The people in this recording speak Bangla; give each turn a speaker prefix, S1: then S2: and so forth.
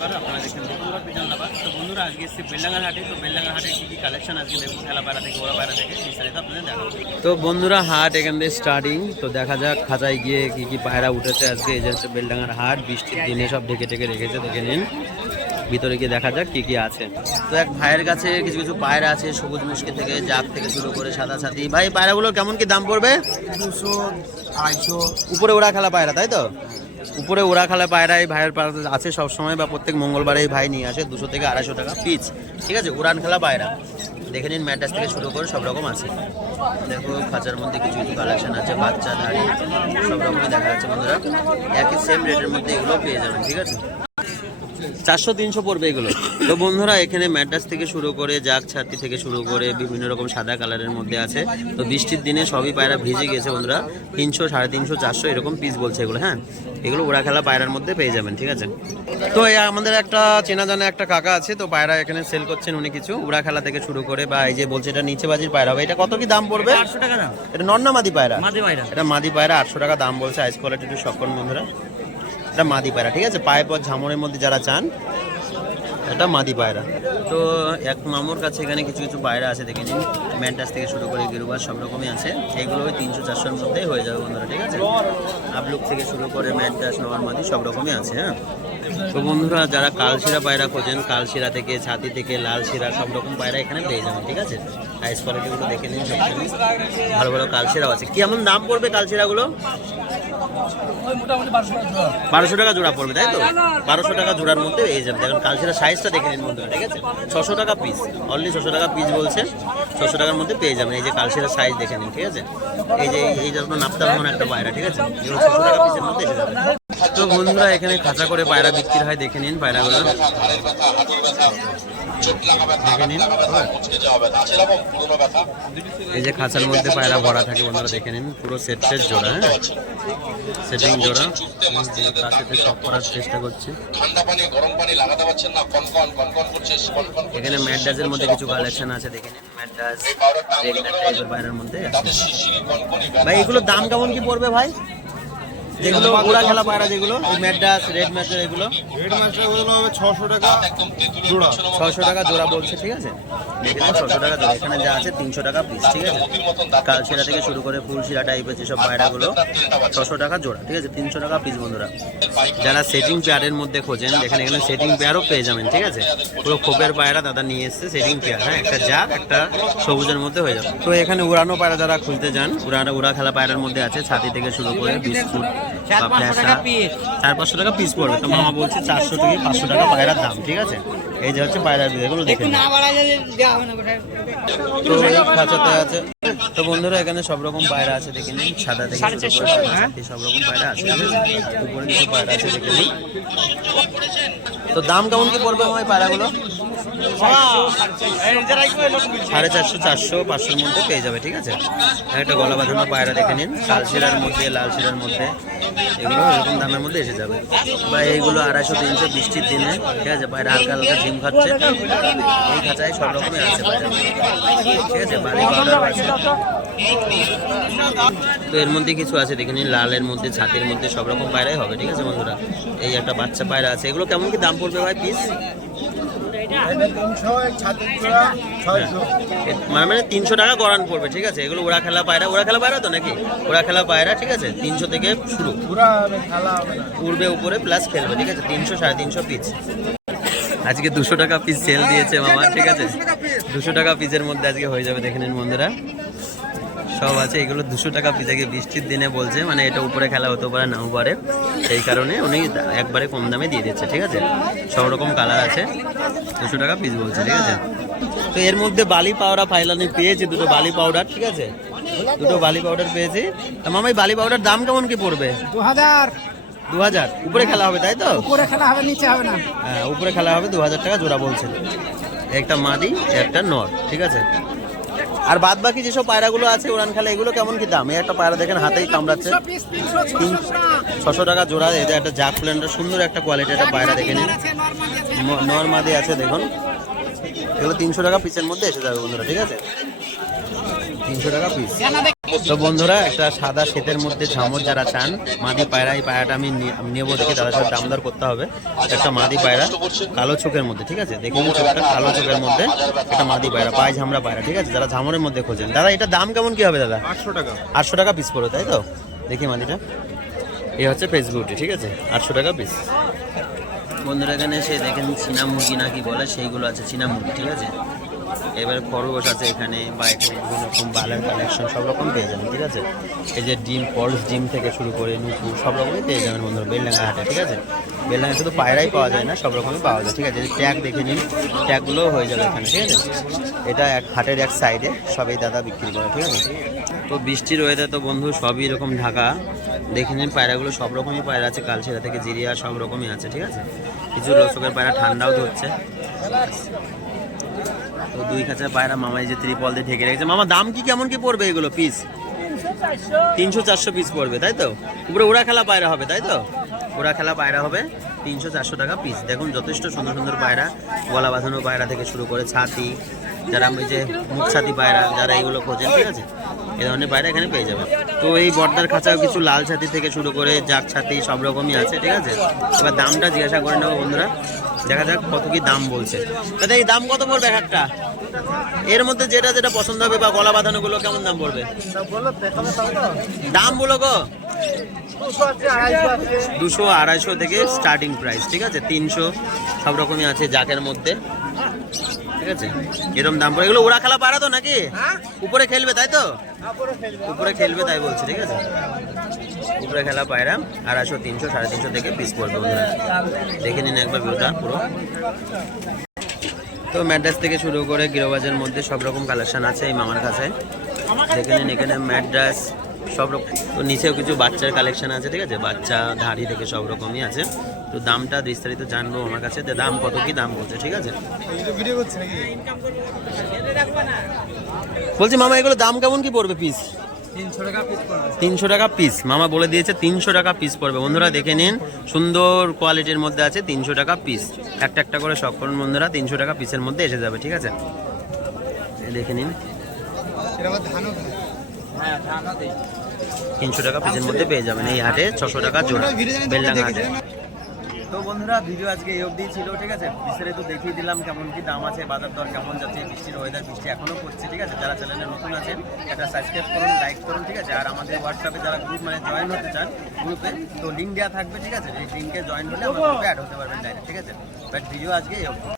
S1: নমস্কার আপনারা দেখছেন বন্ধুরা পিজন লাভার তো বন্ধুরা আজকে এসেছি বেলডাঙ্গার হাটে তো বেলডাঙ্গার হাটে কী কী কালেকশন আজকে দেখব? খেলা পায়রা থেকে ওরা পায়রা থেকে বিস্তারিত আপনাদের দেখাবো। তো বন্ধুরা হাট এখান থেকে স্টার্টিং তো দেখা যাক খাঁচায় গিয়ে কী কী পায়রা উঠেছে আজকে। এই যে হচ্ছে বেলডাঙ্গার হাট বৃষ্টির দিনে সব ঢেকে ঢেকে রেখেছে দেখে নিন। ভিতরে গিয়ে দেখা যাক কি কি আছে। তো এক ভাইয়ের কাছে কিছু কিছু পায়রা আছে সবুজ মুশকি থেকে জাগ থেকে শুরু করে সাদা সাথী ভাই পায়রাগুলো কেমন কি দাম পড়বে?
S2: দুশো আড়াইশো।
S1: উপরে ওরা খেলা পায়রা তাই তো? উপরে ওরা খেলা পায়রা এই ভাইয়ের পাড়াতে আছে সব সময় বা প্রত্যেক মঙ্গলবারে এই ভাই নিয়ে আসে দুশো থেকে আড়াইশো টাকা পিচ। ঠিক আছে? উড়ান খেলা পায়রা। দেখে নিন ম্যাটাস থেকে শুরু করে সব রকম আছে। দেখো, খাঁচার মধ্যে কিছু কিছু কালেকশন আছে, বাচ্চা দাঁড়িয়ে সব রকমই দেখা যাচ্ছে বন্ধুরা। একই সেম রেটের মধ্যে এগুলো পেয়ে যাবেন, ঠিক আছে? চারশো তিনশো পড়বে এগুলো। তো বন্ধুরা এখানে ম্যাট্রাস থেকে শুরু করে জাগ ছাতি থেকে শুরু করে বিভিন্ন রকম সাদা কালারের মধ্যে আছে। তো বৃষ্টির দিনে সবই পায়রা ভিজে গেছে বন্ধুরা। তিনশো সাড়ে তিনশো চারশো এরকম পিস বলছে এগুলো হ্যাঁ? এগুলো ওরা খেলা পায়রার মধ্যে পেয়ে যাবেন ঠিক আছে? তো এই আমাদের একটা চেনা জানা একটা কাকা আছে তো পায়রা এখানে সেল করছেন উনি কিছু। উড়া খেলা থেকে শুরু করে বা এই যে বলছে এটা নিচে বাজির পায়রা হবে। এটা কত কি দাম পড়বে?
S2: আটশো টাকা দাম।
S1: এটা নন্না মাদি পায়রা?
S2: মাঝে বাইরা
S1: এটা মাদি পায়রা আটশো টাকা দাম বলছে আইস কোয়ালিটির সকল বন্ধুরা। এটা মাদি পায়রা, ঠিক আছে? পায়ে পর ঝামরের মধ্যে যারা চান, এটা মাদি পায়রা। তো এক মামুর কাছে এখানে কিছু কিছু পায়রা আছে, দেখে নিন। ম্যান্টাস থেকে শুরু করে গিরুবার সব রকমই আছে। এগুলো ওই তিনশো চারশোর মধ্যেই হয়ে যাবে বন্ধুরা, ঠিক আছে? আপলুক থেকে শুরু করে ম্যান্টাস নওয়ার মাদি সব রকমই আছে হ্যাঁ? তো বন্ধুরা, যারা কালশিরা পায়রা খোঁজেন, কালশিরা থেকে, ছাতি থেকে লাল শিরা সব রকম পায়রা এখানে পেয়ে যাবেন, ঠিক আছে? আইস কোয়ালিটিগুলো দেখে নিন ভালো ভালো কালশিরাও আছে। কি এমন দাম পড়বে কালশিরাগুলো?
S2: বারোশো টাকা জোড়া।
S1: পড়বে, তাই তো? বারোশো টাকা জোড়ার মধ্যে এই যাবে দেখুন কালচিরা সাইজটা দেখে নিন বন্ধুরা, ঠিক আছে? ছশো টাকা পিস অনলি ছশো টাকা পিস বলছে। ছশো টাকার মধ্যে পেয়ে যাবেন এই যে কালচিরা সাইজ দেখে নিন, ঠিক আছে? এই যে, এই যত নাপতার মনে একটা বাইরা ঠিক আছে? ছশো টাকা পিসের মধ্যে এসে যাবে। তো বন্ধুরা এখানে খাঁচা করে পায়রা বিক্রি হয় দেখে নিন পায়রাগুলো। দেখে নিন এই যে খাঁচার মধ্যে পায়রা ভরা থাকে বন্ধুরা দেখে নিন। পুরো সেট সেট জোড়া হ্যাঁ? সেটিং জোড়া। তার সাথে সব করার চেষ্টা করছি। এখানে ম্যাডাসের মধ্যে কিছু কালেকশন আছে দেখে নিন। টাইপের বাইরের মধ্যে ভাই এগুলোর দাম কেমন কি পড়বে ভাই? যেগুলো উড়া খেলা পায়রা যেগুলো ম্যাডাস রেড ম্যাচের এগুলো।
S3: রেড মাছটা ওগুলো হবে ছশো টাকা জোড়া।
S1: ছশো টাকা জোড়া বলছে ঠিক আছে? দেখে ছশো টাকা জোড়া এখানে যা আছে তিনশো টাকা পিস ঠিক আছে? কালশিরা থেকে শুরু করে ফুলশিরা টাইপের যেসব পায়রাগুলো ছশো টাকা জোড়া ঠিক আছে? তিনশো টাকা পিস বন্ধুরা। যারা সেটিং পেয়ারের মধ্যে খোঁজেন দেখেন এখানে সেটিং পেয়ারও পেয়ে যাবেন ঠিক আছে? পুরো খোপের পায়রা দাদা নিয়ে এসছে সেটিং পেয়ার হ্যাঁ? একটা জাগ একটা সবুজের মধ্যে হয়ে যাবে। তো এখানে উড়ানো পায়রা যারা খুঁজতে যান উড়ানো উড়া খেলা পায়রার মধ্যে আছে ছাতি থেকে শুরু করে বিস্কুট
S2: চার পাঁচশো টাকা
S1: পিস পড়বে। তো মামা বলছে চারশো থেকে পাঁচশো টাকা পায়রার দাম ঠিক আছে? এই যে হচ্ছে পায়রার এগুলো দেখে। তো খাঁচাতে আছে। তো বন্ধুরা এখানে সব রকম পায়রা আছে দেখে নিন। সাদা থেকে সব রকম পায়রা আছে? উপরে কিছু পায়রা আছে দেখে নিন। তো দাম কেমন কি পড়বে আমার পায়রাগুলো? সাড়ে চারশো চারশো পাঁচশোর মধ্যে পেয়ে যাবে ঠিক আছে? একটা গলা বাঁধানো পায়রা দেখে নিন। লাল শিরার মধ্যে লাল শিরার মধ্যে এগুলো এরকম দামের মধ্যে এসে যাবে। বা এইগুলো আড়াইশো তিনশো বৃষ্টির দিনে ঠিক আছে? পায়রা হালকা হালকা ঝিম খাচ্ছে। এই খাঁচায় সব রকমের আছে ঠিক আছে? বালি পাউডার আছে তো এর মধ্যে কিছু আছে, দেখে নিন, লালের মধ্যে, ছাতির মধ্যে, সব রকম পায়রাই হবে, ঠিক আছে বন্ধুরা? এই একটা বাচ্চা পায়রা আছে। এগুলো কেমন কি দাম পড়বে ভাই পিস মানে মানে তিনশো টাকা গড়ান পড়বে, ঠিক আছে? এগুলো ওরা খেলা পায়রা ওরা খেলা পায়রা তো নাকি? ওরা খেলা পায়রা, ঠিক আছে? তিনশো থেকে শুরু। উড়বে উপরে প্লাস খেলবে, ঠিক আছে? তিনশো, সাড়ে তিনশো পিস আজকে দুশো টাকা পিস সেল দিয়েছে মামা, ঠিক আছে? দুশো টাকা পিসের মধ্যে আজকে হয়ে যাবে, দেখে নিন বন্ধুরা। সব আছে এগুলো দুশো টাকা আগে বৃষ্টির দিনে বলছে মানে এটা উপরে খেলা হতে পারে নাও পারে সেই কারণে উনি একবারে কম দামে দিয়ে দিচ্ছে ঠিক আছে? সব রকম কালার আছে দুশো টাকা পিস বলছে ঠিক আছে? তো এর মধ্যে বালি পাউডার ফাইলানি পেয়েছি দুটো বালি পাউডার ঠিক আছে? দুটো বালি পাউডার পেয়েছি। তা মামা বালি পাউডার দাম কেমন কি পড়বে?
S2: দু হাজার
S1: দু হাজার উপরে খেলা হবে তাই তো?
S2: উপরে খেলা হবে নিচে হবে না।
S1: হ্যাঁ উপরে খেলা হবে দু হাজার টাকা জোড়া বলছে। একটা মাদি একটা নর ঠিক আছে? আর বাদ বাকি যেসব পায়রাগুলো আছে, উড়ান খেলা, এগুলো কেমন কি দাম? এই একটা পায়রা দেখেন, হাতেই কামড়াচ্ছে। ছশো টাকা জোড়া এটা একটা জাক প্ল্যান্ডার সুন্দর একটা কোয়ালিটি একটা পায়রা দেখে নিন। নর্মাদি নর আছে, দেখুন। এগুলো তিনশো টাকা পিসের মধ্যে এসে যাবে বন্ধুরা, ঠিক আছে? তিনশো টাকা পিস তো বন্ধুরা একটা সাদা শীতের মধ্যে ঝামর যারা চান মাদি পায়রা এই পায়রাটা আমি নেব দেখে তাদের সাথে দাম দর করতে হবে। একটা মাদি পায়রা কালো চোখের মধ্যে ঠিক আছে? দেখুন চোখটা কালো চোখের মধ্যে একটা মাদি পায়রা পায় ঝামড়া পায়রা ঠিক আছে? যারা ঝামরের মধ্যে খোঁজেন। দাদা এটা দাম কেমন কি হবে দাদা?
S3: আটশো টাকা।
S1: আটশো টাকা পিস পড়বে তাই তো? দেখি মাদিটা। এই হচ্ছে ফেসবুকটি ঠিক আছে? আটশো টাকা পিস বন্ধুরা এখানে এসে দেখেন চীনা মুরগি নাকি বলে সেইগুলো আছে চীনা মুরগি ঠিক আছে? এবার খরগোশ আছে এখানে, বা এখানে বিভিন্ন রকম বালার কালেকশন সব রকম পেয়ে যাবেন, ঠিক আছে? এই যে ডিম পলস ডিম থেকে শুরু করে নুপুর, সব রকমই পেয়ে যাবেন বন্ধুরা, বেলডাঙ্গা হাটে, ঠিক আছে? বেলডাঙ্গা শুধু পায়রাই পাওয়া যায় না, সব রকমই পাওয়া যায়, ঠিক আছে? ট্যাগ দেখে নিন ট্যাগগুলোও হয়ে যাবে এখানে, ঠিক আছে? এটা এক হাটের এক সাইডে সবই দাদা বিক্রি করে, ঠিক আছে? তো বৃষ্টির ওয়েদার তো বন্ধু, সবই এরকম ঢাকা। দেখে নিন, পায়রাগুলো সব রকমই পায়রা আছে কালছেরা থেকে জিরিয়া সব রকমই আছে, ঠিক আছে? কিছু রসকের পায়রা ঠান্ডাও ধরছে। তো দুই খাঁচার পায়রা মামা এই যে ত্রিপল দিয়ে ঢেকে রেখেছে। মামা, দাম কি কেমন কি পড়বে এগুলো পিস তিনশো চারশো পিস পড়বে, তাই তো? উপরে ওরা খেলা পায়রা হবে, তাই তো? ওরা খেলা পায়রা হবে, তিনশো চারশো টাকা পিস দেখুন, যথেষ্ট সুন্দর সুন্দর পায়রা, গলা বাঁধানো পায়রা থেকে শুরু করে ছাতি, যারা ওই যে মুখ ছাতি পায়রা, যারা এগুলো খোঁজেন, ঠিক আছে? এই ধরনের পায়রা এখানে পেয়ে যাবেন। তো এই বর্দার খাঁচাও কিছু লাল ছাতি থেকে শুরু করে জাক ছাতি সব রকমই আছে, ঠিক আছে? এবার দামটা জিজ্ঞাসা করে নেব বন্ধুরা। দেখা যাক কত কি দাম বলছে। দাদা এই দাম কত পড়বে এক একটা এর মধ্যে যেটা যেটা পছন্দ হবে বা গলা বাঁধানো গুলো কেমন দাম পড়বে? দাম বলো গো
S3: দুশো আড়াইশো
S1: থেকে স্টার্টিং প্রাইস ঠিক আছে? তিনশো, সব রকমই আছে জাকের মধ্যে। ঠিক আছে? এরকম দাম পড়ে। এগুলো ওরা খেলা পারা তো নাকি? উপরে খেলবে, তাই তো? উপরে খেলবে, তাই বলছে, ঠিক আছে? উপরে খেলা পায়রা, আড়াইশো, তিনশো, সাড়ে তিনশো থেকে পিস পড়বে দেখে নিন একবার ভিউটা পুরো। তো ম্যাড্রাস থেকে শুরু করে গিরোবাজের মধ্যে সব রকম কালেকশন আছে এই মামার কাছে। দেখে এখানে ম্যাড্রাস সব রকম তো নিচেও কিছু বাচ্চার কালেকশন আছে, ঠিক আছে? বাচ্চা, ধাড়ি থেকে সব রকমই আছে। তো দামটা বিস্তারিত জানব আমার কাছে। তো দাম কত, কি দাম বলছে, ঠিক আছে? বলছি, মামা, এগুলো দাম কেমন কি পড়বে পিস
S2: তিনশো টাকা পিস
S1: মামা বলে দিয়েছে তিনশো টাকা পিস পড়বে। বন্ধুরা দেখে নিন। সুন্দর কোয়ালিটির মধ্যে আছে তিনশো টাকা পিস একটা একটা করে শখ করুন বন্ধুরা তিনশো টাকা পিসের মধ্যে এসে যাবে ঠিক আছে? দেখে নিন।
S2: হ্যাঁ
S1: তিনশো টাকা পিসের মধ্যে পেয়ে যাবেন। এই হাটে ছশো টাকা জোড়া। বেলডাঙ্গা হাটে। তো বন্ধুরা ভিডিও আজকে এই অবধি ছিল, ঠিক আছে? বিস্তারিত দেখিয়ে দিলাম কেমন কি দাম আছে, বাজার দর কেমন যাচ্ছে, বৃষ্টির ওয়েদার বৃষ্টি এখনও পড়ছে, ঠিক আছে? যারা চ্যানেলে নতুন আছেন, একটা সাবস্ক্রাইব করুন লাইক করুন, ঠিক আছে? আর আমাদের হোয়াটসঅ্যাপে যারা গ্রুপ মানে জয়েন হতে চান গ্রুপে তো লিঙ্ক দেওয়া থাকবে, ঠিক আছে? এই লিঙ্কে জয়েন হলে আমার গ্রুপে অ্যাড হতে পারবেন ডাইরেক্ট ঠিক আছে? বাট ভিডিও আজকে এই অবধি।